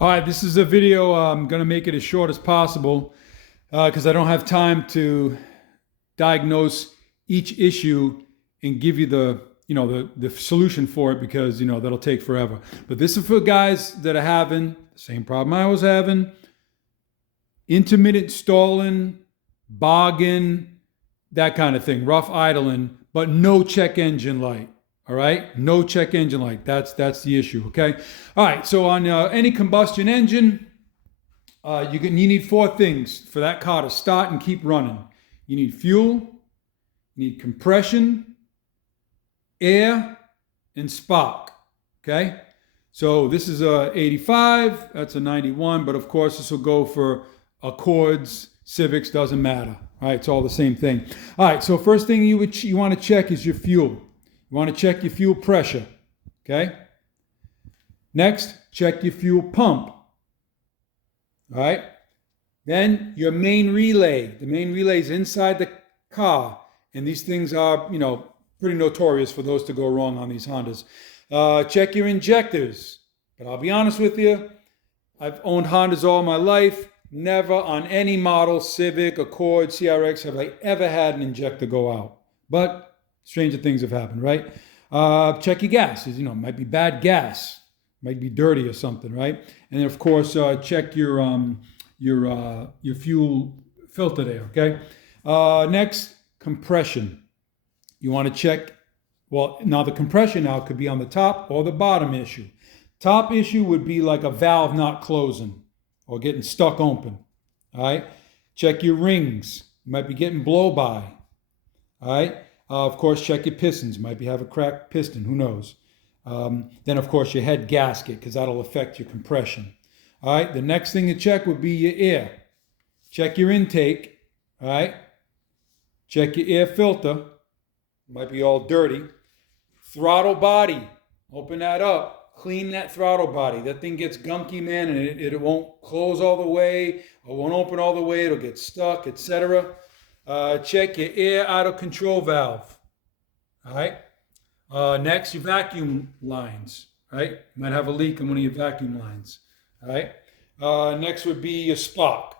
All right, this is a video. I'm going to make it as short as possible because I don't have time to diagnose each issue and give you the solution for it because that'll take forever. But this is for guys that are having the same problem I was having: intermittent stalling, bogging, that kind of thing, rough idling, but no check engine light. All right, no check engine light. That's the issue. Okay. All right. So on any combustion engine, you need four things for that car to start and keep running. You need fuel, you need compression, air, and spark. Okay. So this is a 85. That's a 91. But of course, this will go for Accords, Civics. Doesn't matter. All right. It's all the same thing. All right. So first thing you want to check is your fuel. You want to check your fuel pressure, okay? Next, check your fuel pump, all right? Then your main relay. The main relay is inside the car, and these things are, pretty notorious for those to go wrong on these Hondas. Check your injectors. But I'll be honest with you, I've owned Hondas all my life. Never on any model, Civic, Accord, CRX, have I ever had an injector go out. But stranger things have happened, right? Check your gas. It might be bad gas, might be dirty or something, right? And then of course, check your fuel filter there. Okay. Next, compression. You want to check. Well, now the compression now could be on the top or the bottom issue. Top issue would be like a valve not closing or getting stuck open. All right. Check your rings. You might be getting blow by. All right. Of course, check your pistons. Might have a cracked piston. Who knows? Then, of course, your head gasket, because that'll affect your compression. All right. The next thing to check would be your air. Check your intake. All right. Check your air filter. Might be all dirty. Throttle body. Open that up. Clean that throttle body. That thing gets gunky, man, and it won't close all the way, or won't open all the way. It'll get stuck, etc. Check your air out of control valve. All right. Next, your vacuum lines. Right. You might have a leak in one of your vacuum lines. All right. Next would be your spark.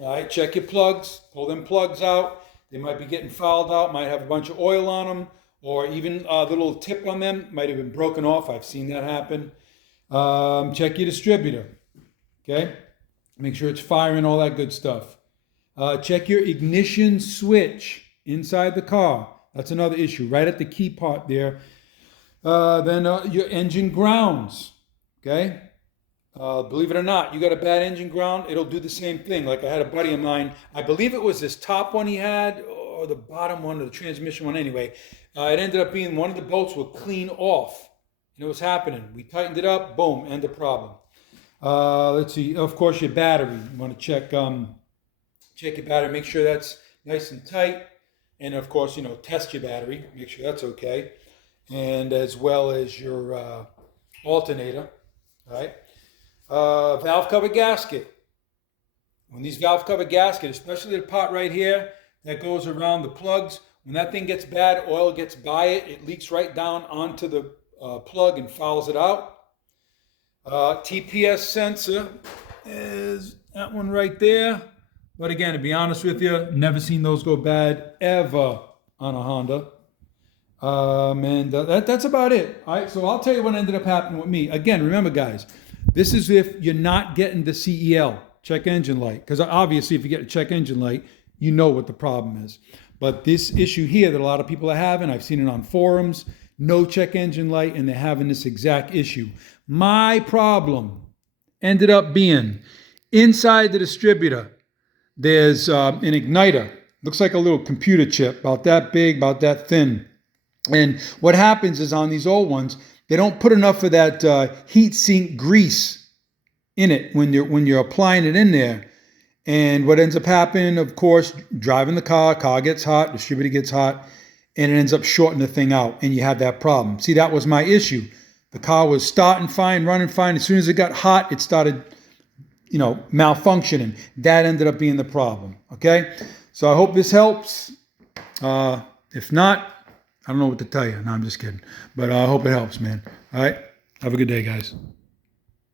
All right. Check your plugs. Pull them plugs out. They might be getting fouled out. Might have a bunch of oil on them, or even a little tip on them. Might have been broken off. I've seen that happen. Check your distributor. Okay. Make sure it's firing, all that good stuff. Check your ignition switch inside the car. That's another issue, right at the key part there. Then your engine grounds, okay? Believe it or not, you got a bad engine ground, it'll do the same thing. Like I had a buddy of mine, I believe it was this top one he had, or the bottom one, or the transmission one anyway. It ended up being one of the bolts would clean off, and it was happening. We tightened it up, boom, end of problem. Let's see, of course, your battery. You want to check your battery, make sure that's nice and tight. And of course, test your battery, make sure that's okay. And as well as your alternator, all right? Valve cover gasket. When these valve cover gasket, especially the part right here that goes around the plugs, when that thing gets bad, oil gets by it, it leaks right down onto the plug and fouls it out. TPS sensor is that one right there. But again, to be honest with you, never seen those go bad ever on a Honda. And that's about it. All right, so I'll tell you what ended up happening with me. Again, remember, guys, this is if you're not getting the CEL, check engine light. Because obviously, if you get a check engine light, you know what the problem is. But this issue here that a lot of people are having, I've seen it on forums, no check engine light, and they're having this exact issue. My problem ended up being inside the distributor. There's an igniter. Looks like a little computer chip, about that big, about that thin. And what happens is on these old ones, they don't put enough of that heat sink grease in it when you're applying it in there. And what ends up happening, of course, driving the car gets hot, distributor gets hot, and it ends up shorting the thing out, and you have that problem. See, that was my issue. The car was starting fine, running fine. As soon as it got hot, it started malfunctioning. That ended up being the problem. Okay. So I hope this helps. If not, I don't know what to tell you. No, I'm just kidding. But I hope it helps, man. All right. Have a good day, guys.